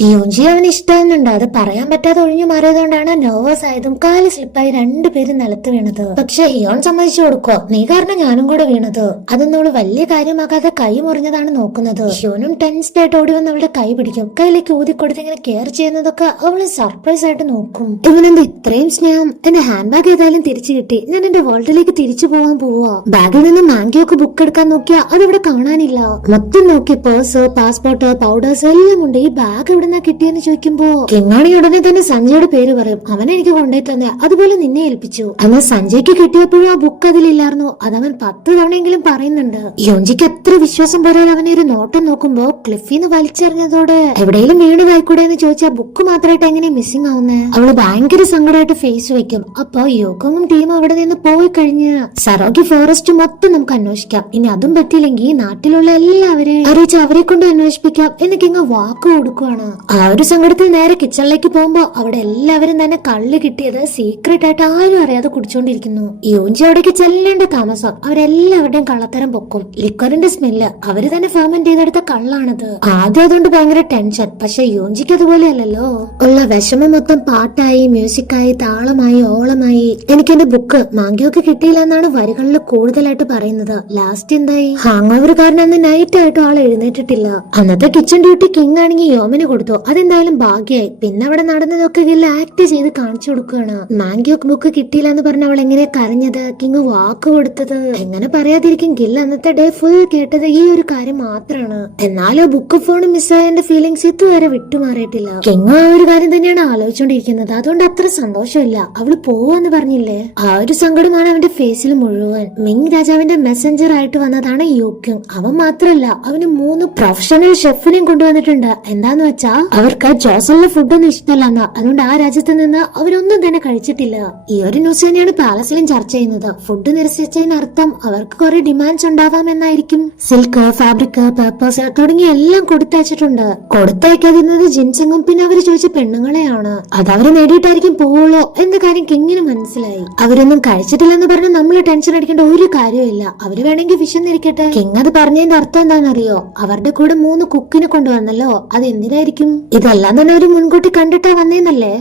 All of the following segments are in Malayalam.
യോഞ്ചി അവന് ഇഷ്ടമാകുന്നുണ്ട്. അത് പറയാൻ പറ്റാതെ ഒഴിഞ്ഞു മാറിയതുകൊണ്ടാണ് നെർവസ് ആയതും കാല് സ്ലിപ്പായി രണ്ടുപേരും നിലത്ത് വീണത്. പക്ഷെ ഹിയോൺ സമ്മതിച്ചു കൊടുക്കോ, നീ കാരണം ഞാനും കൂടെ വീണത്. അതൊന്നും അവള് വലിയ കാര്യമാക്കാതെ കൈ മുറിഞ്ഞതാണ് നോക്കുന്നത്. ഹിയോനും ടെൻസ്ഡ് ആയിട്ട് ഓടി വന്ന് അവളുടെ കൈ പിടിക്കും. കയ്യിലേക്ക് ഊതിക്കൊടുത്ത് ഇങ്ങനെ കെയർ ചെയ്യുന്നതൊക്കെ അവള് സർപ്രൈസ് ആയിട്ട് നോക്കും. ഇവനെന്ത് ഇത്രയും സ്നേഹം. എന്റെ ഹാൻഡ് ബാഗ് ഏതായാലും തിരിച്ചു കിട്ടി, ഞാൻ എന്റെ വേൾഡിലേക്ക് തിരിച്ചു പോവാൻ പോവാ. ബാഗിൽ നിന്ന് മാങ്കിയൊക്കെ ബുക്ക് എടുക്കാൻ നോക്കിയാ അതിവിടെ കാണാനില്ല. മൊത്തം നോക്കി പേഴ്സ്, പാസ്പോർട്ട്, പൗഡേഴ്സ് എല്ലാം ഉണ്ട്. ഈ ബാഗ് എവിടെന്നാ കിട്ടിയെന്ന് ചോദിക്കുമ്പോ കിങ്ങാണി ഉടനെ തന്നെ സഞ്ജയുടെ പേര് പറയും. അവൻ എനിക്ക് കൊണ്ടേ തന്നെ, അതുപോലെ നിന്നെ ഏൽപ്പിച്ചു. അന്ന് സഞ്ജയ്ക്ക് കിട്ടിയപ്പോഴും ആ ബുക്ക് അതിലില്ലായിരുന്നു. അതവൻ 10 തവണയെങ്കിലും പറയുന്നുണ്ട്. യോഞ്ചിക്ക് എത്ര വിശ്വാസം പോരാതെ അവനെ ഒരു നോട്ടം നോക്കുമ്പോ ക്ലിഫിന്ന് വലിച്ചെറിഞ്ഞതോടെ എവിടെയെങ്കിലും വീണതായിക്കൂടെ എന്ന് ചോദിച്ചാൽ ബുക്ക് മാത്രമായിട്ട് എങ്ങനെ മിസ്സിംഗ് ആവുന്നേ. അവള് ഭയങ്കര സങ്കടമായിട്ട് ഫേസ് വെക്കും. അപ്പൊ യോഗവും ടീമും അവിടെ നിന്ന് പോയി കഴിഞ്ഞ് സറോഗി ഫോറസ്റ്റ് മൊത്തം നമുക്ക് അന്വേഷിക്കാം. ഇനി അതും പറ്റിയില്ലെങ്കിൽ നാട്ടിലുള്ള എല്ലാവരെയും അറിയിച്ച് അവരെ കൊണ്ട് അന്വേഷിപ്പിക്കാം എന്നൊക്കെ ഇങ്ങ് വാക്ക് കൊടുക്കുവാണ്. ആ ഒരു സങ്കടത്തിൽ നേരെ കിച്ചണിലേക്ക് പോകുമ്പോ അവിടെ എല്ലാവരും തന്നെ കള്ള് കിട്ടിയത് സീക്രട്ട് ആയിട്ട് ആരും അറിയാതെ കുടിച്ചോണ്ടിരിക്കുന്നു. യോഞ്ചി അവിടേക്ക് ചെല്ലേണ്ട താമസം അവരെല്ലാവരുടെയും കള്ളത്തരം പൊക്കും. ലിക്വറിന്റെ സ്മെല്ല് അവര് തന്നെ ഫെർമെന്റ് ചെയ്തെടുത്ത കള്ളാണത്. ആദ്യം അതുകൊണ്ട് ഭയങ്കര ടെൻഷൻ. പക്ഷെ യോഞ്ചിക്ക് അതുപോലെയല്ലല്ലോ. ഉള്ള വിഷമം മൊത്തം പാട്ടായി, മ്യൂസിക്കായി, താളമായി, ഓളമായി. എനിക്ക് എന്റെ ബുക്ക് മാങ്കിയൊക്കെ കിട്ടിയില്ല എന്നാണ് വരികളിൽ കൂടുതലായിട്ട് പറയുന്നത്. ലാസ്റ്റ് എന്തായി? ഹാങ് ഓവർ കാരണം അന്ന് നൈറ്റ് ആയിട്ടും ആൾ എഴുന്നേറ്റിട്ടില്ല. അന്നത്തെ കിച്ചൺ ഡ്യൂട്ടി കിങ് ആണെങ്കിൽ യോമിന് കൊടുത്തു. അതെന്തായാലും ഭാഗ്യമായി. പിന്നെ അവിടെ നടന്നതൊക്കെ ഗിൽ ആക്ട് ചെയ്ത് കാണിച്ചു കൊടുക്കുകയാണ്. മാങ്കിയോക്ക് ബുക്ക് കിട്ടിയില്ല എന്ന് പറഞ്ഞ അവൾ എങ്ങനെ കരഞ്ഞത്, കിങ് വാക്ക് കൊടുത്തത്, എങ്ങനെ പറയാതിരിക്കും. ഗിൽ അന്നത്തെ ഡേ ഫുൾ കേട്ടത് ഈ ഒരു കാര്യം മാത്രമാണ്. എന്നാലും ബുക്ക് ഫോൺ മിസ്സായതിന്റെ ഫീലിങ്സ് ഇതുവരെ വിട്ടുമാറിയിട്ടില്ല. കിങ് ആ ഒരു കാര്യം തന്നെയാണ് ആലോചിച്ചുകൊണ്ടിരിക്കുന്നത്. അതുകൊണ്ട് അത്ര സന്തോഷമില്ല. അവള് പോവാന്ന് പറഞ്ഞില്ലേ, ആ ഒരു സങ്കടമാണ് അവന്റെ ഫേസിൽ മുഴുവൻ. മിങ് രാജാവിന്റെ മെസ്സഞ്ചർ ആയിട്ട് വന്നതാണ് യൂക്യുങ്. അവൻ മാത്രല്ല, അവന് 3 പ്രൊഫഷണൽ ഷെഫിനെയും കൊണ്ടുവന്നിട്ടുണ്ട്. എന്താന്ന് വെച്ചാ അവർക്ക് ജോസലിന്റെ ഫുഡൊന്നും ഇഷ്ടമല്ലെന്ന്. അതുകൊണ്ട് ആ രാജ്യത്ത് നിന്ന് അവരൊന്നും തന്നെ കഴിച്ചിട്ടില്ല. ഈ ഒരു ന്യൂസ് തന്നെയാണ് പാലസിലും ചർച്ച ചെയ്യുന്നത്. ഫുഡ് നിരസിച്ചതിനർത്ഥം അവർക്ക് കുറെ ഡിമാൻഡ്സ് ഉണ്ടാവാമെന്നായിരിക്കും. സിൽക്ക്, ഫാബ്രിക്, പേപ്പേഴ്സ് തുടങ്ങി എല്ലാം കൊടുത്തയച്ചിട്ടുണ്ട്. കൊടുത്തയക്കാതിരുന്നത് ജിൻസങ്ങും പിന്നെ അവര് ചോദിച്ച പെണ്ണുങ്ങളെയാണ്. അതവര് നേടിയിട്ടായിരിക്കും പോവുള്ളൂ എന്ന കാര്യം കിങ്ങിന് മനസ്സിലായി. അവരൊന്നും കഴിച്ചിട്ടില്ലെന്ന് പറഞ്ഞ് നമ്മൾ ടെൻഷൻ അടിക്കേണ്ട ഒരു കാര്യമില്ല. അവര് വേണമെങ്കിൽ വിശന്നിരിക്കട്ടെ. കിങ് അത് പറഞ്ഞതിന്റെ അർത്ഥം എന്താണെന്നറിയോ? അവരുടെ കൂടെ 3 കുക്കിനെ കൊണ്ടുവന്നല്ലോ, അത് എന്തിനായിരിക്കും? ഇതെല്ലാം തന്നെ ഒരു മുൻകൂട്ടി കണ്ടിട്ടാ വന്നേന്നല്ലേ.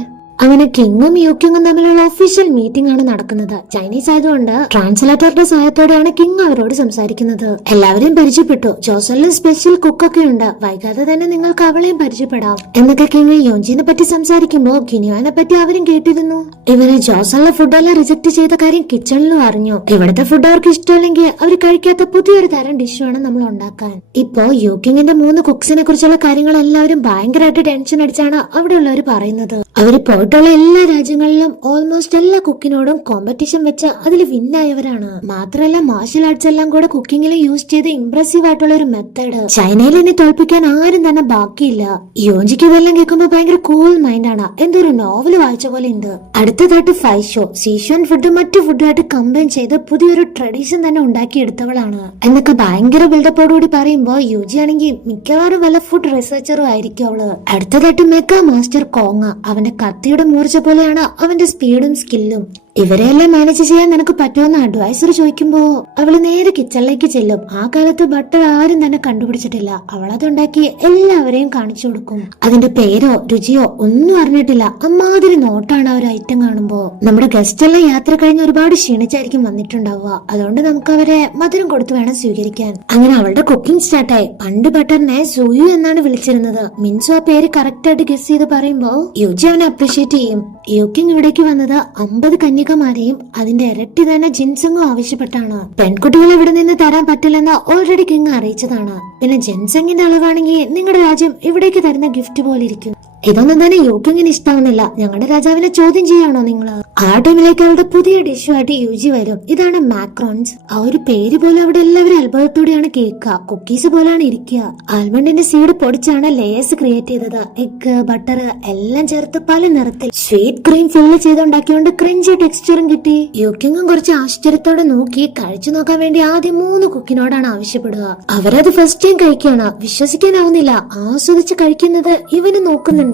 അങ്ങനെ കിങ്ങും യൂക്യുങ്ങും തമ്മിലുള്ള ഒഫീഷ്യൽ മീറ്റിംഗ് ആണ് നടക്കുന്നത്. ചൈനീസ് ആയതുകൊണ്ട് ട്രാൻസ്ലേറ്ററുടെ സഹായത്തോടെയാണ് കിങ് അവരോട് സംസാരിക്കുന്നത്. എല്ലാവരെയും പരിചയപ്പെട്ടു. ജോസലിന് സ്പെഷ്യൽ കുക്കൊക്കെ ഉണ്ട്. വൈകാതെ തന്നെ നിങ്ങൾക്ക് അവളെയും പരിചയപ്പെടാം എന്നൊക്കെ കിങ് യോഞ്ചിനെ പറ്റി സംസാരിക്കുമ്പോ ഗിനിയോനെ പറ്റി അവരും കേട്ടിരുന്നു. ഇവര് ജോസലിന്റെ ഫുഡെല്ലാം റിജക്ട് ചെയ്ത കാര്യം കിച്ചണിലും അറിഞ്ഞു. ഇവിടുത്തെ ഫുഡ് അവർക്ക് ഇഷ്ടമല്ലെങ്കിൽ അവർ കഴിക്കാത്ത പുതിയൊരു തരം ഡിഷ് വേണം നമ്മൾ ഉണ്ടാക്കാൻ. ഇപ്പോ യൂക്യുങ്ങിന്റെ 3 കുക്സിനെ കുറിച്ചുള്ള കാര്യങ്ങൾ എല്ലാവരും ഭയങ്കരമായിട്ട് ടെൻഷൻ അടിച്ചാണ് അവിടെയുള്ളവർ പറയുന്നത്. അവര് പോയിട്ടുള്ള എല്ലാ രാജ്യങ്ങളിലും ഓൾമോസ്റ്റ് എല്ലാ കുക്കിനോടും കോമ്പറ്റീഷൻ വെച്ച് അതിൽ വിന്നായവരാണ്. മാത്രമല്ല മാർഷൽ ആർട്സ് എല്ലാം കൂടെ കുക്കിങ്ങിൽ യൂസ് ചെയ്ത് ഇംപ്രസീവ് ആയിട്ടുള്ള ഒരു മെത്തേഡ്. ചൈനയിൽ എന്നെ തോൽപ്പിക്കാൻ ആരും തന്നെ ബാക്കിയില്ല. യോഞ്ചിക്ക് ഇതെല്ലാം കേൾക്കുമ്പോ ഭയങ്കര കൂൾ മൈൻഡാണ്. എന്തൊരു നോവൽ വായിച്ച പോലെ ഉണ്ട്. അടുത്തതായിട്ട് ഫൈഷോ സീഷ്വൻ ഫുഡ് മറ്റു ഫുഡുമായിട്ട് കമ്പൈൻ ചെയ്ത് പുതിയൊരു ട്രഡീഷൻ തന്നെ ഉണ്ടാക്കിയെടുത്തവളാണ് എന്നൊക്കെ ഭയങ്കര ബിൽഡപ്പോടുകൂടി പറയുമ്പോ യുജി ആണെങ്കിൽ മിക്കവാറും വല്ല ഫുഡ് റിസർച്ചറും ആയിരിക്കും അവള്. അടുത്തതായിട്ട് മെഗാ മാസ്റ്റർ കോങ്. അവന്റെ കത്തിയുടെ മൂർച്ച പോലെയാണ് അവന്റെ സ്പീഡും സ്കില്ലും. ഇവരെല്ലാം മാനേജ് ചെയ്യാൻ നിനക്ക് പറ്റുമെന്ന് അഡ്വൈസർ ചോദിക്കുമ്പോ അവള് നേരെ കിച്ചണിലേക്ക് ചെല്ലും. ആ കാലത്ത് ബട്ടർ ആരും തന്നെ കണ്ടുപിടിച്ചിട്ടില്ല. അവളതുണ്ടാക്കി എല്ലാവരെയും കാണിച്ചു കൊടുക്കും. അതിന്റെ പേരോ രുചിയോ ഒന്നും അറിഞ്ഞിട്ടില്ല. അമ്മാതിരി നോട്ടാണ് ആ ഒരു ഐറ്റം കാണുമ്പോ. നമ്മുടെ ഗസ്റ്റ് എല്ലാം യാത്ര കഴിഞ്ഞ് ഒരുപാട് ക്ഷീണിച്ചായിരിക്കും വന്നിട്ടുണ്ടാവുക. അതുകൊണ്ട് നമുക്ക് അവരെ മധുരം കൊടുത്തു വേണം സ്വീകരിക്കാൻ. അങ്ങനെ അവളുടെ കുക്കിംഗ് സ്റ്റാർട്ടായി. പണ്ട് ബട്ടറിനെ സുയു എന്നാണ് വിളിച്ചിരുന്നത്. മിൻസു ആ പേര് കറക്റ്റ് ആയിട്ട് ഗസ് ചെയ്ത് പറയുമ്പോ യുജി അവനെ അപ്രീഷിയേറ്റ് ചെയ്യും. യുക്കിങ് ഇവിടേക്ക് വന്നത് 50 കന്യകമാരെയും അതിന്റെ ഇരട്ടി തന്നെ ജിൻസങ്ങും ആവശ്യപ്പെട്ടാണ്. പെൺകുട്ടികൾ ഇവിടെ നിന്ന് തരാൻ പറ്റില്ലെന്ന് ഓൾറെഡി കിങ് അറിയിച്ചതാണ്. പിന്നെ ജിൻസങ്ങിന്റെ അളവാണെങ്കിൽ നിങ്ങളുടെ രാജ്യം ഇവിടേക്ക് തരുന്ന ഗിഫ്റ്റ് പോലെ ഇരിക്കും. ഇതൊന്നും തന്നെ യൂക്കിങ്ങിന് ഇഷ്ടാവുന്നില്ല. ഞങ്ങളുടെ രാജാവിനെ ചോദ്യം ചെയ്യാണോ നിങ്ങള്? ആ ടൈമിലേക്ക് അവളുടെ പുതിയ ഡിഷുമായിട്ട് യുജി വരും. ഇതാണ് മാക്രോൺസ്. ആ ഒരു പേര് പോലെ അവിടെ എല്ലാവരും അത്ഭുതത്തോടെയാണ് കേൾക്കുക. കുക്കീസ് പോലെയാണ് ഇരിക്കുക. ആൽമണ്ടിന്റെ സീഡ് പൊടിച്ചാണ് ലേയേഴ്സ് ക്രിയേറ്റ് ചെയ്തത്. എഗ്, ബട്ടർ എല്ലാം ചേർത്ത് പല നിറത്തിൽ സ്വീറ്റ് ക്രീം ഫില്ല് ചെയ്തുണ്ടാക്കിയോണ്ട് ക്രഞ്ചി ടെക്സ്ചറും കിട്ടി. യൂക്കിങ്ങും കുറച്ച് ആശ്ചര്യത്തോടെ നോക്കി കഴിച്ചു നോക്കാൻ വേണ്ടി ആദ്യം 3 കുക്കിനോടാണ് ആവശ്യപ്പെടുക. അവരത് ഫസ്റ്റ് ടൈം കഴിക്കുകയാണ്. വിശ്വസിക്കാനാവുന്നില്ല. ആസ്വദിച്ച് കഴിക്കുന്നത് ഇവന് നോക്കുന്നുണ്ട്.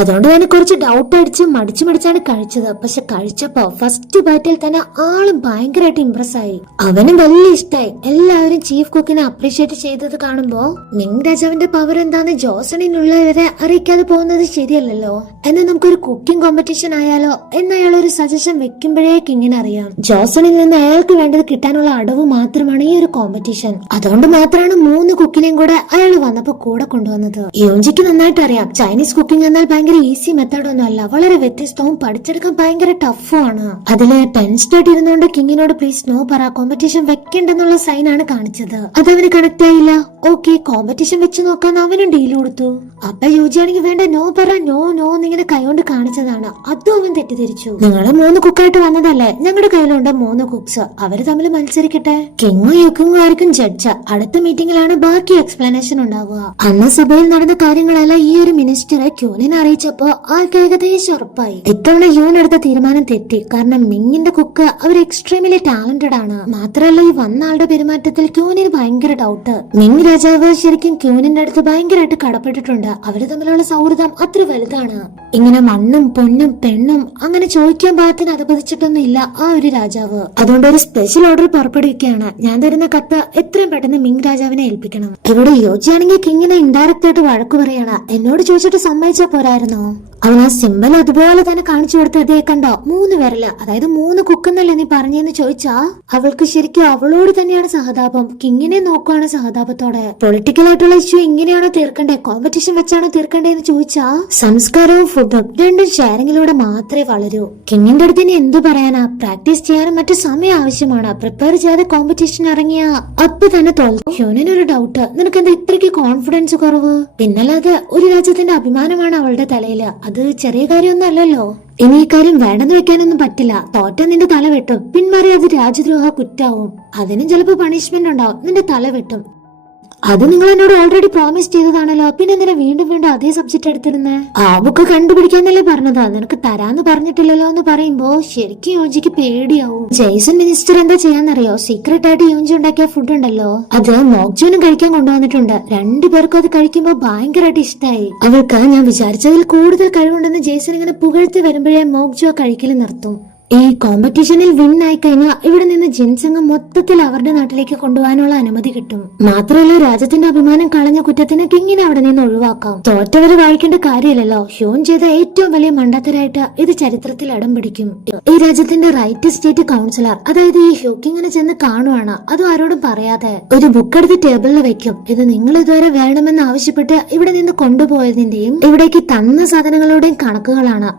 അതുകൊണ്ട് തന്നെ കുറച്ച് ഡൗട്ട് അടിച്ച് മടിച്ചാണ് കഴിച്ചത്. പക്ഷെ കഴിച്ചപ്പോ ഫസ്റ്റ് ബൈറ്റിൽ തന്നെ ആളും ഭയങ്കരമായിട്ട് ഇംപ്രസ് ആയി. അവനും വലിയ ഇഷ്ടായി. എല്ലാവരും ചീഫ് കുക്കിനെ അപ്രീഷിയേറ്റ് ചെയ്തത് കാണുമ്പോ മിങ് രാജാവിന്റെ പവർ എന്താന്ന് ജോസണിനുള്ളവരെ അറിയിക്കാതെ പോകുന്നത് ശരിയല്ലല്ലോ. എന്നാൽ നമുക്കൊരു കുക്കിംഗ് കോമ്പറ്റീഷൻ ആയാലോ എന്നയാൾ ഒരു സജഷൻ വെക്കുമ്പോഴേ കിങ്ങിന് അറിയാം ജോസണിൽ നിന്ന് അയാൾക്ക് വേണ്ടത് കിട്ടാനുള്ള അടവ് മാത്രമാണ് ഈ ഒരു കോമ്പറ്റീഷൻ. അതുകൊണ്ട് മാത്രമാണ് 3 കുക്കിനെയും കൂടെ അയാൾ വന്നപ്പോ കൂടെ കൊണ്ടുവന്നത്. യോഞ്ചിക്ക് നന്നായിട്ട് അറിയാം ചൈനീസ് കുക്കിംഗ് എന്നാൽ ഭയങ്കര ഈസി മെത്തേഡ് ഒന്നും അല്ല, വളരെ വ്യത്യസ്തവും പഠിച്ചെടുക്കാൻ ഭയങ്കര ടഫും ആണ്. അതില് ടെൻസ്ഡ് ആയിട്ട് ഇരുന്നുകൊണ്ട് കിങ്ങിനോട് പ്ലീസ് നോ പറ, കോമ്പറ്റീഷൻ വെക്കണ്ടെന്നുള്ള സൈൻ ആണ് കാണിച്ചത്. അതവന് കണക്ട് ആയില്ല. ഓക്കെ, കോമ്പറ്റീഷൻ വെച്ച് നോക്കാൻ അവനും ഡീൽ കൊടുത്തു. അപ്പൊ യോജിയാണെങ്കിൽ വേണ്ട നോ പറ, നോ നോ എന്നിങ്ങനെ കൈകൊണ്ട് കാണിച്ചതാണ്. അതും അവൻ തെറ്റിദ്ധരിച്ചു. നിങ്ങള് 3 കുക്കായിട്ട് വന്നതല്ലേ, ഞങ്ങളുടെ കയ്യിലുണ്ട് 3 കുക്സ്, അവര് തമ്മിൽ മത്സരിക്കട്ടെ. കിങ്ങും യുക്കിങ്ങും ആയിരിക്കും ജഡ്ജ്. അടുത്ത മീറ്റിംഗിലാണ് ബാക്കി എക്സ്പ്ലനേഷൻ ഉണ്ടാവുക. അന്ന് സഭയിൽ നടന്ന കാര്യങ്ങളെല്ലാം ഈ ഒരു മിനിസ്റ്ററെ ക്യൂനിനെ അറിയിച്ചപ്പോ ആൾക്ക് ഏകദേശം ഉറപ്പായി ഇത്തവണ യൂൻ എടുത്ത തീരുമാനം തെറ്റി. കാരണം മിങ്ങിന്റെ കുക്ക് അവർ എക്സ്ട്രീംലി ടാലന്റഡ് ആണ്. മാത്രമല്ല ഈ വന്ന ആളുടെ പെരുമാറ്റത്തിൽ ക്യൂനിന് ഭയങ്കര ഡൗട്ട്. മിങ് രാജാവ് ശരിക്കും ക്യൂനിന്റെ അടുത്ത് ഭയങ്കരമായിട്ട് കടപ്പെട്ടിട്ടുണ്ട്. അവര് തമ്മിലുള്ള സൗഹൃദം അത്ര വലുതാണ്. ഇങ്ങനെ മണ്ണും പൊന്നും പെണ്ണും അങ്ങനെ ചോദിക്കാൻ പാകത്തിന് അധപതിച്ചിട്ടൊന്നും ഇല്ല ആ ഒരു രാജാവ്. അതുകൊണ്ട് ഒരു സ്പെഷ്യൽ ഓർഡർ പുറപ്പെടുവിക്കുകയാണ്. ഞാൻ തരുന്ന കത്ത് എത്രയും പെട്ടെന്ന് മിങ് രാജാവിനെ ഏൽപ്പിക്കണം. ഇവിടെ യോജിയാണെങ്കിൽ കിങ്ങിനെ ഇൻഡയറക്റ്റ് ആയിട്ട് വഴക്കു പറയാണ്. എന്നോട് ചോദിച്ചിട്ട് സമ്മതിച്ചാ പോരായിരുന്നോ? അവൻ ആ സിമ്പൽ അതുപോലെ തന്നെ കാണിച്ചു കൊടുത്ത് അതേ കണ്ടോ 3 വിരല്, അതായത് 3 കുക്കെന്നല്ലേ നീ പറഞ്ഞെന്ന് ചോദിച്ചാ അവൾക്ക് ശരിക്കും അവളോട് തന്നെയാണ് സഹതാപം. കിങ്ങിനെ നോക്കുവാണ് സഹതാപത്തോടെ. പൊളിറ്റിക്കൽ ആയിട്ടുള്ള ഇഷ്യൂ ഇങ്ങനെയാണോ തീർക്കണ്ടേ, കോമ്പറ്റീഷൻ വെച്ചാണോ തീർക്കണ്ടേന്ന് ചോദിച്ചാ സംസ്കാരവും ഫുഡും രണ്ടും ഷെയറിങ്ങിലൂടെ മാത്രമേ വളരൂ. കിങ്ങിന്റെ അടുത്ത് ഇനി എന്തു പറയാനാ, പ്രാക്ടീസ് ചെയ്യാനും മറ്റു സമയം ആവശ്യമാണ്. പ്രിപ്പയർ ചെയ്യാതെ കോമ്പറ്റീഷൻ ഇറങ്ങിയ അപ്പൊ തന്നെ തോൽക്കും. ഹ്യൂനൊരു ഡൗട്ട്, നിനക്ക് എന്താ ഇത്രയ്ക്ക് കോൺഫിഡൻസ് കുറവ്? പിന്നല്ലാതെ ഒരു രാജ്യത്തിന്റെ അഭിമാനമാണ് അവളുടെ തലയില്, അത് ചെറിയ കാര്യമൊന്നും അല്ലല്ലോ. ഇനി ഈ കാര്യം വേണ്ടെന്ന് വെക്കാനൊന്നും പറ്റില്ല. തോറ്റ നിന്റെ തല വെട്ടും, പിന്മാറി അത് രാജ്യദ്രോഹ കുറ്റാവും. അതിനും ചിലപ്പോ പണിഷ്മെന്റ് ഉണ്ടാവും, നിന്റെ തല വെട്ടും. അത് നിങ്ങൾ എന്നോട് ഓൾറെഡി പ്രോമിസ് ചെയ്തതാണല്ലോ, പിന്നെ എന്തിനാ വീണ്ടും വീണ്ടും അതേ സബ്ജക്ട് എടുത്തിരുന്നേ? ആ ബുക്ക് കണ്ടുപിടിക്കാന്നല്ലേ പറഞ്ഞതാ, നിനക്ക് തരാന്ന് പറഞ്ഞിട്ടില്ലല്ലോ എന്ന് പറയുമ്പോ ശരിക്കും യോജിക്ക് പേടിയാവും. ജെയ്സൺ മിനിസ്റ്റർ എന്താ ചെയ്യാന്നറിയോ, സീക്രട്ട് ആയിട്ട് യോജി ഉണ്ടാക്കിയ ഫുഡ് ഉണ്ടല്ലോ അത് മോക്ജോനും കഴിക്കാൻ കൊണ്ടുവന്നിട്ടുണ്ട്. 2 പേർക്കും അത് കഴിക്കുമ്പോ ഭയങ്കരമായിട്ട് ഇഷ്ടമായി. അവൾക്ക് ഞാൻ വിചാരിച്ചതിൽ കൂടുതൽ കഴിവുണ്ടെന്ന് ജെയ്സൺ ഇങ്ങനെ പുകഴ്ത്തി വരുമ്പോഴേ മോക്ജോ കഴിക്കൽ നിർത്തും. ഈ കോമ്പറ്റീഷനിൽ വിൻ ആയി കഴിഞ്ഞാൽ ഇവിടെ നിന്ന് ജിൻസംഗം മൊത്തത്തിൽ അവരുടെ നാട്ടിലേക്ക് കൊണ്ടുപോകാനുള്ള അനുമതി കിട്ടും. മാത്രമല്ല രാജ്യത്തിന്റെ അഭിമാനം കളഞ്ഞ കുറ്റത്തിന് കിങ്ങിനെ അവിടെ നിന്ന് ഒഴിവാക്കാം. തോറ്റവരെ വായിക്കേണ്ട കാര്യമില്ലല്ലോ. ഹ്യൂൻ ചെയ്ത ഏറ്റവും വലിയ മണ്ടത്തരായിട്ട് ഇത് ചരിത്രത്തിൽ ഇടം പിടിക്കും. ഈ രാജ്യത്തിന്റെ റൈറ്റ് സ്റ്റേറ്റ് കൗൺസിലർ, അതായത് ഈ ഹ്യൂക്കിങ്ങിനെ ചെന്ന് കാണുവാണ്, അതും ആരോടും പറയാതെ ഒരു ബുക്ക് എടുത്ത് ടേബിളിൽ വെക്കും. ഇത് നിങ്ങൾ ഇതുവരെ വേണമെന്ന് ആവശ്യപ്പെട്ട് ഇവിടെ നിന്ന് കൊണ്ടുപോയതിന്റെയും ഇവിടേക്ക് തന്ന സാധനങ്ങളുടെയും കണക്കുകളാണ്.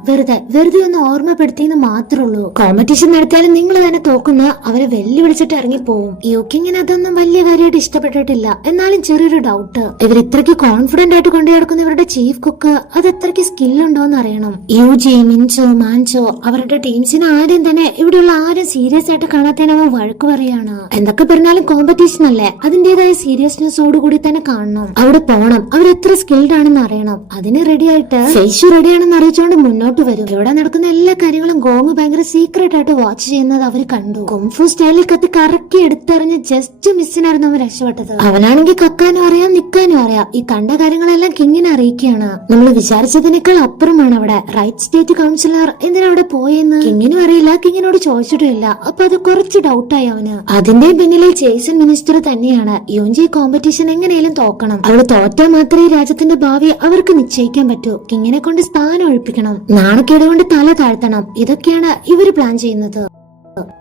വെറുതെ ഒന്ന് ഓർമ്മപ്പെടുത്തിയെന്ന് മാത്രമേ ഉള്ളൂ. കോമ്പറ്റീഷൻ നടത്തിയാലും നിങ്ങൾ തന്നെ തോക്കുന്ന അവരെ വെല്ലുവിളിച്ചിട്ട് ഇറങ്ങിപ്പോവും. യുക്കിങ്ങിന് അതൊന്നും വലിയ കാര്യമായിട്ട് ഇഷ്ടപ്പെട്ടിട്ടില്ല. എന്നാലും ചെറിയൊരു ഡൗട്ട്, ഇവർ ഇത്രയ്ക്ക് കോൺഫിഡന്റ് ആയിട്ട് കൊണ്ടു നടക്കുന്ന ഇവരുടെ ചീഫ് കുക്ക് അത് എത്രയ്ക്ക് സ്കില്ലുണ്ടോന്ന് അറിയണം. യുജി, മിൻചോ, മാൻചോ അവരുടെ ടീംസിന് ആരെയും തന്നെ ഇവിടെയുള്ള ആരും സീരിയസ് ആയിട്ട് കാണാത്തതിന് അവൻ വഴക്ക് പറയാണ്. എന്തൊക്കെ പറഞ്ഞാലും കോമ്പറ്റീഷൻ അല്ലേ, അതിന്റേതായ സീരിയസ്നെസ്സോടുകൂടി തന്നെ കാണണം. അവിടെ പോണം, അവരെത്ര സ്കിൽഡ് ആണെന്ന് അറിയണം. അതിന് റെഡി ആയിട്ട് ഫേസ് റെഡിയാണെന്ന് അറിയിച്ചുകൊണ്ട് മുന്നോട്ട് വരും. ഇവിടെ നടക്കുന്ന എല്ലാ കാര്യങ്ങളും ഗോങ് ഭയങ്കര സീക്രട്ട് ആയിട്ട് വാച്ച് ചെയ്യുന്നത് അവർ കണ്ടു. കുംഫു സ്റ്റൈലിൽ കത്തി കറക്കി എടുത്തെറിഞ്ഞ് ജസ്റ്റ് മിസ്സിനായിരുന്നു അവൻ രക്ഷപ്പെട്ടത്. അവനാണെങ്കിൽ കക്കാനും അറിയാം നിക്കാനും അറിയാം. ഈ കണ്ട കാര്യങ്ങളെല്ലാം കിങ്ങിനെ അറിയിക്കുകയാണ്. നമ്മൾ വിചാരിച്ചതിനേക്കാൾ അപ്പുറമാണ് അവിടെ. റൈറ്റ് സ്റ്റേറ്റ് കൗൺസിലർ എന്തിനാ അവിടെ പോയെന്ന് കിങ്ങിനും അറിയില്ല, കിങ്ങിനോട് ചോദിച്ചിട്ടുമില്ല. അപ്പൊ അത് കുറച്ച് ഡൗട്ടായി അവന്. അതിന്റെ പിന്നിലെ ജെയ്സൺ മിനിസ്റ്റർ തന്നെയാണ്. യോഞ്ചി കോമ്പറ്റീഷൻ എങ്ങനെയും തോക്കണം. അവള് തോറ്റാൽ മാത്രമേ രാജ്യത്തിന്റെ ഭാവി അവർക്ക് നിശ്ചയിക്കാൻ പറ്റൂ. കിങ്ങിനെ കൊണ്ട് സ്ഥാനം ഒഴിപ്പിക്കണം, നാണക്കേട് കൊണ്ട് തല താഴ്ത്തണം. ഇതൊക്കെയാണ് ഇവര് പ്ലാൻ ചെയ്യുന്നത്.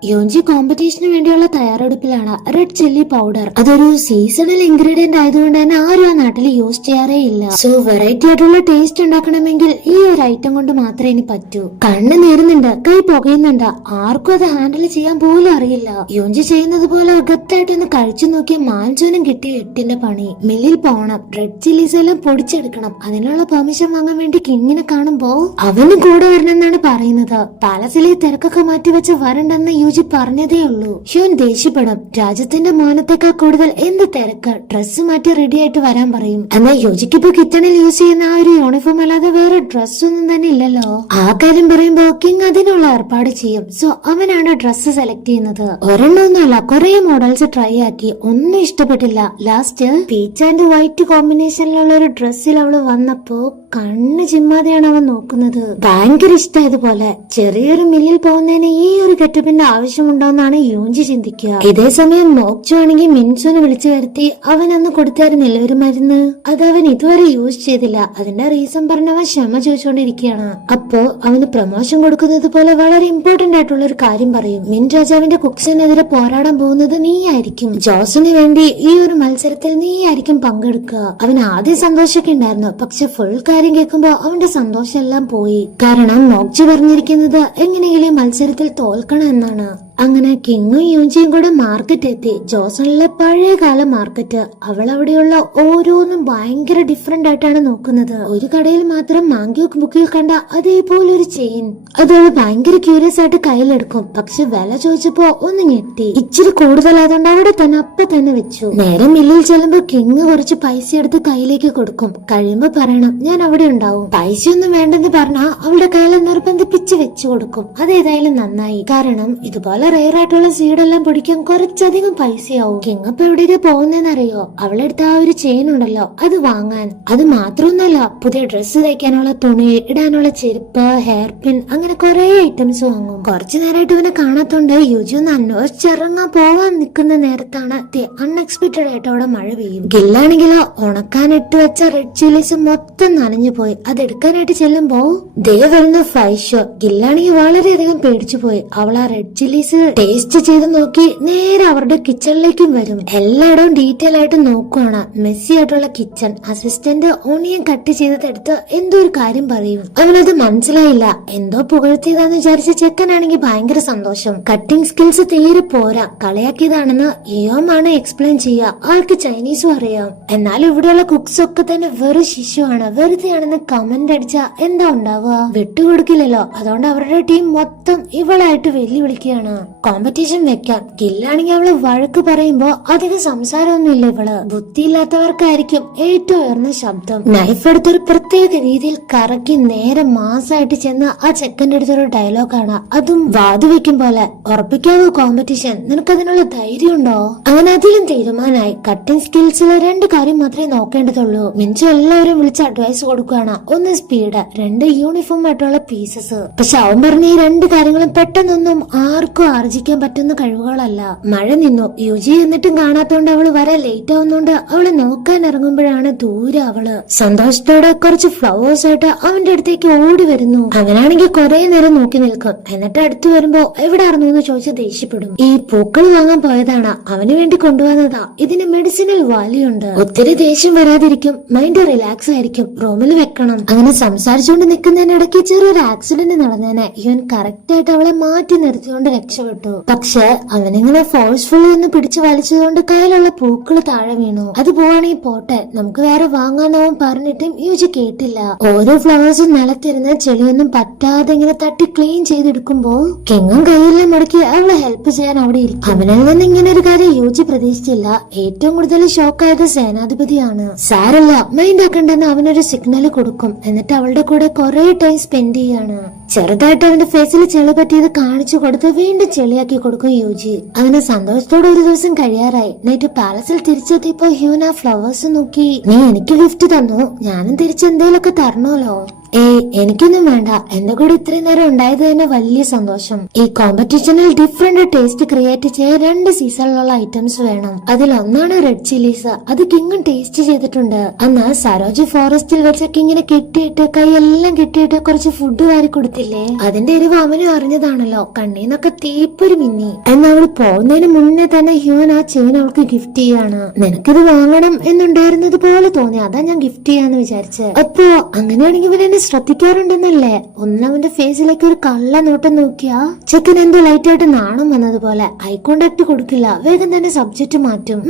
യോഞ്ചി കോമ്പറ്റീഷന് വേണ്ടിയുള്ള തയ്യാറെടുപ്പിലാണ്. റെഡ് ചില്ലി പൗഡർ അതൊരു സീസണൽ ഇൻഗ്രീഡിയന്റ് ആയതുകൊണ്ട് തന്നെ ആരും ആ നാട്ടിൽ യൂസ് ചെയ്യാറേ ഇല്ല. സോ വെറൈറ്റി ആയിട്ടുള്ള ടേസ്റ്റ് ഉണ്ടാക്കണമെങ്കിൽ ഈ ഒരു ഐറ്റം കൊണ്ട് മാത്രമേ ഇനി പറ്റൂ. കണ്ണ് നേരുന്നുണ്ട്, കൈ പുകയുന്നുണ്ട്, ആർക്കും അത് ഹാൻഡിൽ ചെയ്യാൻ പോലും അറിയില്ല. യോഞ്ചി ചെയ്യുന്നത് പോലെ അകത്തായിട്ടൊന്ന് കഴിച്ചു നോക്കിയ മാൻചോനും കിട്ടിയ 8ന്റെ പണി. മില്ലിൽ പോണം, റെഡ് ചില്ലീസ് എല്ലാം പൊടിച്ചെടുക്കണം. അതിനുള്ള പെർമിഷൻ വാങ്ങാൻ വേണ്ടി കിങ്ങിനെ കാണുമ്പോ അവനും കൂടെ വരണമെന്നാണ് പറയുന്നത്. പാലസിലെ തിരക്കൊക്കെ മാറ്റി വെച്ച് വരണ്ടെന്ന് ചെയ്യാന്ന് യൂജി പറഞ്ഞതേ ഉള്ളൂ. ഹ്യൂൻ ദേഷ്യപ്പെടും. രാജ്യത്തിന്റെ മാനത്തേക്കാൾ കൂടുതൽ എന്ത് തിരക്ക്, ഡ്രസ്സ് മാറ്റി റെഡി ആയിട്ട് വരാൻ പറയും. എന്നാൽ യൂജിക്ക് ഇപ്പൊ കിച്ചണിൽ യൂസ് ചെയ്യുന്ന ആ ഒരു യൂണിഫോം അല്ലാതെ വേറെ ഡ്രസ്സൊന്നും തന്നെ ഇല്ലല്ലോ. ആ കാര്യം പറയുമ്പോ കിങ് അതിനുള്ള ഏർപ്പാട് ചെയ്യും. സോ അവനാണ് ഡ്രസ്സ് സെലക്ട് ചെയ്യുന്നത്. ഒരെണ്ണമൊന്നുമല്ല, കുറെ മോഡൽസ് ട്രൈ ആക്കി, ഒന്നും ഇഷ്ടപ്പെട്ടില്ല. ലാസ്റ്റ് പീച്ച് ആൻഡ് വൈറ്റ് കോമ്പിനേഷനിലുള്ള ഒരു ഡ്രസ്സിൽ അവള് വന്നപ്പോ കണ്ണ് ചിമ്മാതെയാണ് അവൻ നോക്കുന്നത്. ഭയങ്കര ഇഷ്ടമായതുപോലെ. ചെറിയൊരു മില്ലിൽ പോകുന്നതിന് ഈ ഒരു ഗെറ്റപ്പിന്റെ ആവശ്യമുണ്ടോന്നാണ് യൂഞ്ചി ചിന്തിക്കുക. ഇതേ സമയം മോക്ചു ആണെങ്കിൽ മിൻസുനെ വിളിച്ചു വരുത്തി അവൻ അന്ന് കൊടുത്തായിരുന്നില്ല ഒരു മരുന്ന്, അത് അവൻ ഇതുവരെ യൂസ് ചെയ്തില്ല. അതിന്റെ റീസൺ പറഞ്ഞവൻ ക്ഷമ ചോദിച്ചുകൊണ്ടിരിക്കുകയാണ്. അപ്പോ അവന് പ്രമോഷൻ കൊടുക്കുന്നത് പോലെ വളരെ ഇമ്പോർട്ടന്റ് ആയിട്ടുള്ള ഒരു കാര്യം പറയും. മിൻ രാജാവിന്റെ കുക്സിനെതിരെ പോരാടാൻ പോകുന്നത് നീയായിരിക്കും. ജോസിന് വേണ്ടി ഈ ഒരു മത്സരത്തിൽ നീയായിരിക്കും പങ്കെടുക്കുക. അവൻ ആദ്യം സന്തോഷമൊക്കെ ഉണ്ടായിരുന്നു. പക്ഷെ ഫുൾ കാര്യം കേൾക്കുമ്പോ അവന്റെ സന്തോഷം എല്ലാം പോയി. കാരണം മോക്ചു പറഞ്ഞിരിക്കുന്നത് എങ്ങനെയെങ്കിലും മത്സരത്തിൽ തോൽക്കണം എന്നാണ്. അങ്ങനെ കിങ്ങും യൂജിയും കൂടെ മാർക്കറ്റ് എത്തി. ജോസണിലെ പഴയകാല മാർക്കറ്റ്. അവൾ അവിടെയുള്ള ഓരോന്നും ഭയങ്കര ഡിഫറെന്റ് ആയിട്ടാണ് നോക്കുന്നത്. ഒരു കടയിൽ മാത്രം മാംഗ്യോക്ക് ബുക്കിൽ കണ്ട അതേപോലെ ഒരു ചെയിൻ, അത് അവൾ ഭയങ്കര ക്യൂരിയസ് ആയിട്ട് കയ്യിലെടുക്കും. പക്ഷെ വില ചോദിച്ചപ്പോ ഒന്ന് ഞെട്ടി. ഇച്ചിരി കൂടുതലായതുകൊണ്ട് അവിടെ തന്നെ അപ്പൊ തന്നെ വെച്ചു. നേരെ മില്ലിൽ ചെല്ലുമ്പോ കിങ് കുറച്ച് പൈസ എടുത്ത് കയ്യിലേക്ക് കൊടുക്കും. കഴിയുമ്പോ പറയണം ഞാൻ അവിടെ ഉണ്ടാവും. പൈസയൊന്നും വേണ്ടെന്ന് പറഞ്ഞാ അവളുടെ കയ്യിൽ നിർബന്ധിപ്പിച്ച് വെച്ചു കൊടുക്കും. അതേതായാലും നന്നായി. കാരണം ഇതുപോലെ റെയർ ആയിട്ടുള്ള സീഡെല്ലാം പിടിക്കാൻ കുറച്ചധികം പൈസയാവും. കിങ് അപ്പൊ എവിടെയാ പോകുന്നതെന്നറിയോ? അവളെടുത്ത ആ ഒരു ചെയിൻ ഉണ്ടല്ലോ, അത് വാങ്ങാൻ. അത് മാത്രമൊന്നുമല്ല, പുതിയ ഡ്രസ്സ് തയ്ക്കാനുള്ള തുണി, ഇടാനുള്ള ചെരുപ്പ്, ഹെയർ പിൻ, അങ്ങനെ കുറെ ഐറ്റംസ് വാങ്ങും. കുറച്ചു നേരമായിട്ട് ഇവനെ കാണാത്തോണ്ട് യുജി ഒന്ന് അന്വേഷിച്ചിറങ്ങാൻ പോവാൻ നിൽക്കുന്ന നേരത്താണ് അൺഎക്സ്പെക്ടഡ് ആയിട്ട് അവിടെ മഴ പെയ്യും. ഗില്ലാണെങ്കിലോ ഉണക്കാനിട്ട് വെച്ച റെഡ് ചില്ലീസ് മൊത്തം നനഞ്ഞു പോയി. അതെടുക്കാനായിട്ട് ചെല്ലുമ്പോ ദേ വരുന്ന ഫൈഷോ. ഗില്ലാണെങ്കിൽ വളരെയധികം പേടിച്ചു പോയി. അവൾ ആ റെഡ് ചില്ലീസ് ടേസ്റ്റ് ചെയ്ത് നോക്കി നേരെ അവരുടെ കിച്ചണിലേക്കും വരും. എല്ലായിടവും ഡീറ്റെയിൽ ആയിട്ട് നോക്കുവാണ്. മെസ്സി ആയിട്ടുള്ള കിച്ചൺ. അസിസ്റ്റന്റ് ഓണിയൻ കട്ട് ചെയ്തെടുത്ത് എന്തോ ഒരു കാര്യം പറയും. അവനത് മനസ്സിലായില്ല. എന്തോ പുകഴ്ത്തിയതാന്ന് വിചാരിച്ച ചെക്കനാണെങ്കിൽ ഭയങ്കര സന്തോഷം. കട്ടിംഗ് സ്കിൽസ് തീരെ പോരാ, കളിയാക്കിയതാണെന്ന് ഇയോമാണ് എക്സ്പ്ലെയിൻ ചെയ്യുക. ആൾക്ക് ചൈനീസും അറിയാം. എന്നാൽ ഇവിടെയുള്ള കുക്സ് ഒക്കെ തന്നെ വെറും ശിശുവാണ്, വെറുതെയാണെന്ന് കമന്റ് അടിച്ച എന്താ ഉണ്ടാവുക? വിട്ടുകൊടുക്കില്ലല്ലോ. അതുകൊണ്ട് അവരുടെ ടീം മൊത്തം ഇവളായിട്ട് വെല്ലുവിളിക്കുകയാണ്. കോമ്പറ്റീഷൻ വെക്കാം. ഗില്ലാണെങ്കിൽ അവള് വഴക്ക് പറയുമ്പോ അധികം സംസാരമൊന്നുമില്ല. ഇവള് ബുദ്ധിയില്ലാത്തവർക്കായിരിക്കും ഏറ്റവും ഉയർന്ന ശബ്ദം. നൈഫ് എടുത്തൊരു പ്രത്യേക രീതിയിൽ കറക്കി നേരെ മാസായിട്ട് ചെന്ന് ആ ചെക്കന്റെ അടുത്തൊരു ഡയലോഗാണ്. അതും വാതുവെക്കും പോലെ. ഉറപ്പിക്കാവോ കോമ്പറ്റീഷൻ? നിനക്കതിനുള്ള ധൈര്യം ഉണ്ടോ? അങ്ങനെ അതിലും തീരുമാനമായി. കട്ടിംഗ് സ്കിൽസിലെ 2 കാര്യം മാത്രമേ നോക്കേണ്ടതുള്ളൂ. മിൻചു എല്ലാവരും വിളിച്ച് അഡ്വൈസ് കൊടുക്കുകയാണ്. ഒന്ന് സ്പീഡ്, 2 യൂണിഫോം ആയിട്ടുള്ള പീസസ്. പക്ഷെ അവൻ പറഞ്ഞ ഈ 2 കാര്യങ്ങളും പെട്ടെന്നൊന്നും ആർക്കും ആർജിക്കാൻ പറ്റുന്ന കഴിവുകളല്ല. മഴ നിന്നു. യുജി എന്നിട്ടും കാണാത്തോണ്ട് അവള് വരെ ലേറ്റ് ആവുന്നോണ്ട് അവള് നോക്കാൻ ഇറങ്ങുമ്പോഴാണ് ദൂരെ അവള് സന്തോഷത്തോടെ കുറച്ച് ഫ്ലവേഴ്സ് ആയിട്ട് അവന്റെ അടുത്തേക്ക് ഓടി വരുന്നു. അവനാണെങ്കിൽ കുറെ നേരം നോക്കി നിൽക്കും. എന്നിട്ട് അടുത്ത് വരുമ്പോ എവിടെ ആയിരുന്നു എന്ന് ചോദിച്ച് ദേഷ്യപ്പെടും. ഈ പൂക്കൾ വാങ്ങാൻ പോയതാണ്, അവന് വേണ്ടി കൊണ്ടുവന്നതാ, ഇതിന് മെഡിസിനൽ വാല്യൂ ഉണ്ട്. ഒത്തിരി ദേഷ്യം വരാതിരിക്കും, മൈൻഡ് റിലാക്സ് ആയിരിക്കും, റൂമിൽ വെക്കണം. അങ്ങനെ സംസാരിച്ചുകൊണ്ട് നിൽക്കുന്നതിനിടയ്ക്ക് ചെറിയൊരു ആക്സിഡന്റ് നടന്നേനെ. ഇവൻ കറക്റ്റ് ആയിട്ട് അവളെ മാറ്റി നിർത്തിക്കൊണ്ട് രക്ഷപ്പെട്ടു. പക്ഷെ അവനിങ്ങനെ ഫോഴ്സ്ഫുള്ളി ഒന്ന് പിടിച്ചു വലിച്ചതുകൊണ്ട് കയ്യിലുള്ള പൂക്കള് താഴെ വീണു. അത് പോവാണെങ്കിൽ പോട്ടെ, നമുക്ക് വേറെ വാങ്ങാനാവും പറഞ്ഞിട്ടും യൂജി കേട്ടില്ല. ഓരോ ഫ്ലവേഴ്സും നിലത്തിരുന്ന് ചെളിയൊന്നും പറ്റാതെ ഇങ്ങനെ തട്ടി ക്ലീൻ ചെയ്തെടുക്കുമ്പോ കിങ്ങും കയ്യെല്ലാം മുടക്കി അവളെ ഹെൽപ്പ് ചെയ്യാൻ അവിടെ ഇരിക്കും. അവനിൽ നിന്ന് ഇങ്ങനെ ഒരു കാര്യം യൂജി പ്രതീക്ഷിച്ചില്ല. ഏറ്റവും കൂടുതൽ ഷോക്കായത് സേനാധിപതിയാണ്. സാരല്ല, മൈൻഡ് ആക്കണ്ടെന്ന് അവനൊരു സിഗ്നൽ കൊടുക്കും. എന്നിട്ട് അവളുടെ കൂടെ കുറെ ടൈം സ്പെൻഡ് ചെയ്യാണ്. ചെറുതായിട്ട് അവന്റെ ഫേസിൽ ചെളി പറ്റിയത് കാണിച്ചു കൊടുത്ത് വീണ്ടും ചെളിയാക്കി കൊടുക്കും യൂജി. അങ്ങനെ സന്തോഷത്തോടെ ഒരു ദിവസം കഴിയാറായി. നൈറ്റ് പാലസിൽ തിരിച്ചെത്തിയപ്പോ ഹ്യൂൻ ആ ഫ്ലവേഴ്സ് നോക്കി, നീ എനിക്ക് ഗിഫ്റ്റ് തന്നു, ഞാനും തിരിച്ച് എന്തേലൊക്കെ തരണമല്ലോ. ഏയ് എനിക്കൊന്നും വേണ്ട, എന്റെ കൂടെ ഇത്രയും നേരം ഉണ്ടായത് തന്നെ വലിയ സന്തോഷം. ഈ കോമ്പറ്റീഷനിൽ ഡിഫറെന്റ് ടേസ്റ്റ് ക്രിയേറ്റ് ചെയ്യാൻ 2 സീസണിലുള്ള ഐറ്റംസ് വേണം. അതിലൊന്നാണ് റെഡ് ചില്ലീസ്. അത് കിങ്ങും ടേസ്റ്റ് ചെയ്തിട്ടുണ്ട്. അന്ന് സരോജി ഫോറസ്റ്റിൽ വെച്ച് കിങ്ങിനെ കെട്ടിയിട്ട് കൈയെല്ലാം കെട്ടിയിട്ട് കുറച്ച് ഫുഡ് വാരി കൊടുത്തില്ലേ, അതിന്റെ എരിവ് അവനും അറിഞ്ഞതാണല്ലോ. കണ്ണീന്നൊക്കെ തീപ്പൊരു മിന്നി. എന്ന് അവൾ പോകുന്നതിന് മുന്നേ തന്നെ ഹ്യൂൻ ആ ചെയിൻ അവൾക്ക് ഗിഫ്റ്റ് ചെയ്യാണ്. നിനക്കിത് വാങ്ങണം എന്നുണ്ടായിരുന്നത് പോലെ തോന്നി, അതാ ഞാൻ ഗിഫ്റ്റ് ചെയ്യാന്ന് വിചാരിച്ച്. അപ്പോ അങ്ങനെയാണെങ്കിൽ ഇവൻ എന്നെ ശ്രദ്ധിക്കാറുണ്ടെന്നല്ലേ? ഒന്നവന്റെ ഫേസിലേക്ക് ഒരു കള്ള നോട്ടം നോക്കിയാ ചെക്കൻ എന്തോ ലൈറ്റായിട്ട് നാണം വന്നതുപോലെ. ഐ കോണ്ടാക്ട് കൊടുക്കില്ല, വേഗം തന്നെ സബ്ജക്ട്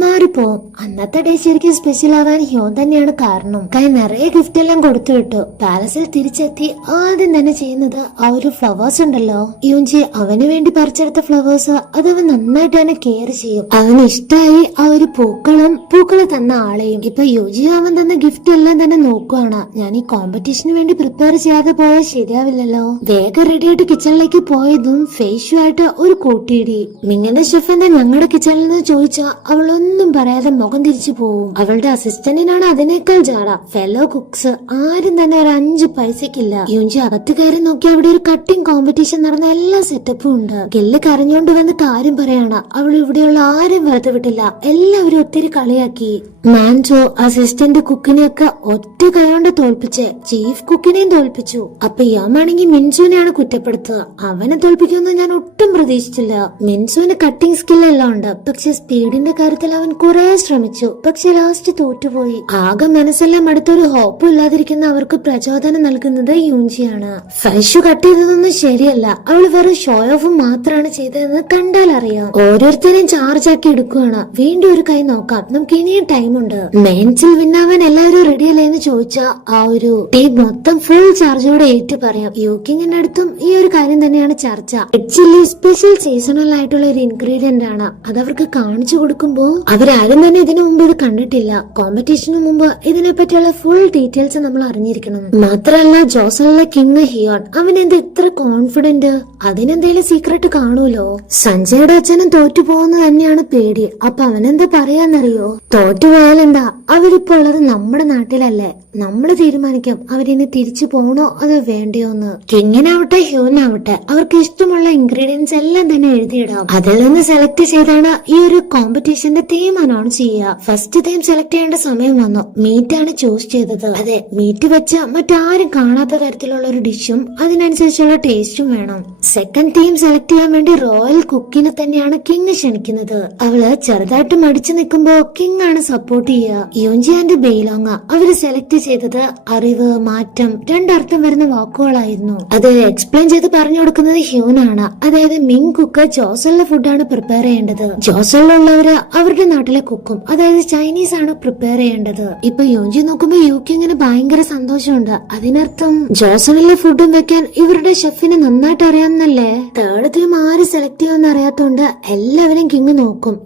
മാറിപ്പോവും. അന്നത്തെ ഡേ ശരിക്കും സ്പെഷ്യൽ ആവാൻ ഹ്യോൻ തന്നെയാണ് കാരണം. കൈ നിറയെ ഗിഫ്റ്റ് എല്ലാം കൊടുത്തു വിട്ടു. പാലസിൽ തിരിച്ചെത്തി ആദ്യം തന്നെ ചെയ്യുന്നത് ആ ഒരു ഫ്ലവേഴ്സ് ഉണ്ടല്ലോ, യൂഞ്ചി അവന് വേണ്ടി പറിച്ചെടുത്ത ഫ്ലവേഴ്സ് അത് അവൻ നന്നായിട്ട് തന്നെ കെയർ ചെയ്യും. അവന് ഇഷ്ടമായി ആ ഒരു പൂക്കള് തന്ന ആളെയും. ഇപ്പൊ യൂജി അവൻ തന്ന ഗിഫ്റ്റ് എല്ലാം തന്നെ നോക്കുവാണ്. ഞാൻ ഈ കോമ്പറ്റീഷന് വേണ്ടി പ്രിപ്പയർ ചെയ്യാതെ പോയാൽ ശരിയാവില്ലല്ലോ. വേഗം റെഡിയായിട്ട് കിച്ചണിലേക്ക് പോയതും ഫേഷ്യു ആയിട്ട് ഒരു കൂട്ടിയിടി. മിങ്ങിന്റെ ഷെഫ് എന്താ ഞങ്ങളുടെ കിച്ചണിൽ നിന്ന് ചോദിച്ചാ അവളൊന്നും പറയാതെ മുഖം തിരിച്ചു പോവും. അവളുടെ അസിസ്റ്റന്റിനാണ് അതിനേക്കാൾ ജാട. ഫെലോ കുക്സ് ആരും തന്നെ ഒരു 5 പൈസക്കില്ല. യൂഞ്ചി അകത്ത് കയറി നോക്കി അവിടെ ഒരു കട്ടിംഗ് കോമ്പറ്റീഷൻ നടന്ന എല്ലാ സെറ്റപ്പും ഉണ്ട്. ഗില്ല് കരഞ്ഞോണ്ട് വന്ന് കാര്യം പറയാണ്. അവൾ ഇവിടെയുള്ള ആരും വെറുതെ വിട്ടില്ല, എല്ലാവരും ഒത്തിരി കളിയാക്കി. മാൻസോ അസിസ്റ്റന്റ് കുക്കിനെയൊക്കെ ഒറ്റ കൈകൊണ്ട് തോൽപ്പിച്ച് ചീഫ് കുക്കിനെയും തോൽപ്പിച്ചു. അപ്പൊ യാമാണെങ്കിൽ മിൻസുവിനെയാണ് കുറ്റപ്പെടുത്തുക. അവനെ തോൽപ്പിക്കുമെന്ന് ഞാൻ ഒട്ടും പ്രതീക്ഷിച്ചില്ല. മിൻസുവിന് കട്ടിംഗ് സ്കിൽ എല്ലാം ഉണ്ട്, പക്ഷെ സ്പീഡിന്റെ കാര്യത്തിൽ അവൻ കുറെ ശ്രമിച്ചു, പക്ഷെ ലാസ്റ്റ് തോറ്റുപോയി. ആകെ മനസ്സെല്ലാം അടുത്തൊരു ഹോപ്പും ഇല്ലാതിരിക്കുന്ന അവർക്ക് പ്രചോദനം നൽകുന്നത് യൂഞ്ചിയാണ്. ഫൈഷു കട്ട് ചെയ്തതൊന്നും ശരിയല്ല, അവള് വെറും ഷോ ഓഫ് മാത്രമാണ് ചെയ്തതെന്ന് കണ്ടാൽ അറിയാം. ഓരോരുത്തരെയും ചാർജ് ആക്കി എടുക്കുകയാണ്. വീണ്ടും ഒരു കൈ നോക്കാം, നമുക്ക് ഇനിയും ടൈമുണ്ട്. മെയിൻസിൽ വിന്നാവാൻ എല്ലാവരും റെഡിയല്ലേ എന്ന് ചോദിച്ചാ ആ ഒരു ടീം മൊത്തം ഫുൾ ചാർജോടെ ഏറ്റു പറയാം. യൂക്കിങ്ങിന്റെ അടുത്തും ഈ ഒരു കാര്യം തന്നെയാണ് ചർച്ച. റെഡ് ചില്ലി സ്പെഷ്യൽ സീസണൽ ആയിട്ടുള്ള ഒരു ഇൻഗ്രീഡിയന്റ് ആണ്. അത് അവർക്ക് കാണിച്ചു കൊടുക്കുമ്പോ അവരാരും തന്നെ ഇതിനു മുമ്പ് ഇത് കണ്ടിട്ടില്ല. കോമ്പറ്റീഷന് മുമ്പ് ഇതിനെ പറ്റിയുള്ള ഫുൾ ഡീറ്റെയിൽസ് നമ്മൾ അറിഞ്ഞിരിക്കണം. മാത്രല്ല ജോസലിലെ കിങ് ഹിയോൺ, അവൻ എന്താ ഇത്ര കോൺഫിഡന്റ്? അതിനെന്തേലും സീക്രട്ട് കാണൂലോ. സഞ്ജയുടെ അച്ഛനും തോറ്റു പോകുന്നത് തന്നെയാണ് പേടി. അപ്പൊ അവനെന്താ പറയാന്നറിയോ? തോറ്റുപോയാൽ എന്താ, അവരിപ്പോ ഉള്ളത് നമ്മുടെ നാട്ടിലല്ലേ, നമ്മള് തീരുമാനിക്കാം അവരിനി തിരിച്ചു പോണോ അതോ വേണ്ടയോന്ന്. കിങ്ങിനാവട്ടെ ഹ്യൂനാവട്ടെ അവർക്ക് ഇഷ്ടമുള്ള ഇൻഗ്രീഡിയൻസ് എല്ലാം തന്നെ എഴുതിയിടാം. അതിൽ നിന്ന് സെലക്ട് ചെയ്താണ് ഈ ഒരു കോമ്പറ്റീഷന്റെ തീം അനൗൺസ് ചെയ്യുക. ഫസ്റ്റ് തീം സെലക്ട് ചെയ്യേണ്ട സമയം വന്നു. മീറ്റ് ആണ് ചൂസ് ചെയ്തത്. അതെ, മീറ്റ് വെച്ച് മറ്റാരും കാണാത്ത തരത്തിലുള്ള ഒരു ഡിഷും അതിനനുസരിച്ചുള്ള ടേസ്റ്റും വേണം. സെക്കൻഡ് തീം സെലക്ട് ചെയ്യാൻ വേണ്ടി റോയൽ കുക്കിനെ തന്നെയാണ് കിങ് ക്ഷണിക്കുന്നത്. അവള് ചെറുതായിട്ട് മടിച്ചു നിൽക്കുമ്പോ കിങ് ആണ് സപ്പോർട്ട് ചെയ്യുക. യോഞ്ചി ആൻഡ് ബെയ്ലോങ്ങ അവര് സെലക്ട് ചെയ്തത് അറിവ്, മാറ്റം, രണ്ടർത്ഥം വരുന്ന വാക്കുകളായിരുന്നു. അത് എക്സ്പ്ലെയിൻ ചെയ്ത് പറഞ്ഞു കൊടുക്കുന്നത് ഹ്യൂനാണ്. അതായത് മിങ് കുക്ക് ജോസലിലെ ഫുഡാണ് പ്രിപ്പയർ ചെയ്യേണ്ടത്. ജോസലിലുള്ളവര് അവരുടെ നാട്ടിലെ കുക്കും, അതായത് ചൈനീസ് ആണ് പ്രിപ്പയർ ചെയ്യേണ്ടത്. ഇപ്പൊ യോഞ്ചി നോക്കുമ്പോ യൂക്കിങ്ങിന് ഭയങ്കര സന്തോഷമുണ്ട്. അതിനർത്ഥം ജോസലിലെ ഫുഡും വെക്കാൻ ഇവരുടെ ഷെഫിന് നന്നായിട്ട് അറിയാമെന്നല്ലേ. തേർഡ് തീം ആര് സെലക്ട് ചെയ്യുമെന്ന് അറിയാത്തോണ്ട് എല്ലാവരും കിങ്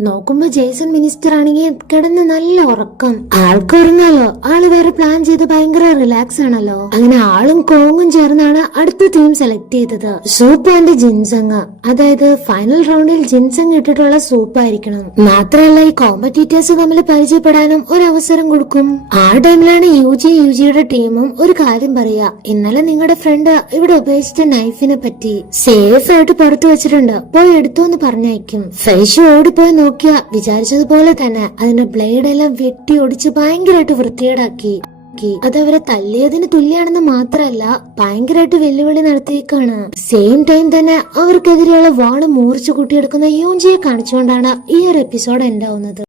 നോക്കുമ്പോ ജേസൺ മിനിസ്റ്റർ ആണെങ്കിൽ കിടന്ന് നല്ല ഉറക്കം. ആൾക്ക് ഉറങ്ങാലോ, ആള് വേറെ പ്ലാൻ ചെയ്ത് ഭയങ്കര റിലാക്സ് ആണല്ലോ. അങ്ങനെ ആളും കോങ്ങും ചേർന്നാണ് അടുത്ത ടീം സെലക്ട് ചെയ്തത്. സൂപ്പ് ആൻഡ് ജിൻസങ്, അതായത് ഫൈനൽ റൗണ്ടിൽ ജിൻസങ് ഇട്ടിട്ടുള്ള സൂപ്പ് ആയിരിക്കണം. മാത്രമല്ല ഈ കോമ്പറ്റീറ്റേഴ്സ് തമ്മിൽ പരിചയപ്പെടാനും ഒരു അവസരം കൊടുക്കും. ആ ടൈമിലാണ് യുജിയുടെ ടീമും ഒരു കാര്യം പറയാ. ഇന്നലെ നിങ്ങളുടെ ഫ്രണ്ട് ഇവിടെ ഉപയോഗിച്ച നൈഫിനെ പറ്റി സേഫ് ആയിട്ട് പുറത്തു വെച്ചിട്ടുണ്ട്, പോയി എടുത്തോന്ന് പറഞ്ഞയക്കും. ഫൈഷു ഓടിപ്പോയി നോക്കിയ വിചാരിച്ചതുപോലെ തന്നെ അതിന്റെ ബ്ലേഡ് എല്ലാം വെട്ടി ഒടിച്ച് ഭയങ്കരമായിട്ട് വൃത്തികേടാക്കി. അതവരെ തല്ലിയതിന് തുല്യാണെന്ന് മാത്രല്ല ഭയങ്കരമായിട്ട് വെല്ലുവിളി നടത്തിയേക്കാണ്. സെയിം ടൈം തന്നെ അവർക്കെതിരെയുള്ള വാള് മൂർച്ച കൂട്ടിയെടുക്കുന്ന യോഞ്ചിയെ കാണിച്ചുകൊണ്ടാണ് ഈ ഒരു എപ്പിസോഡ് എൻഡ് ആവുന്നത്.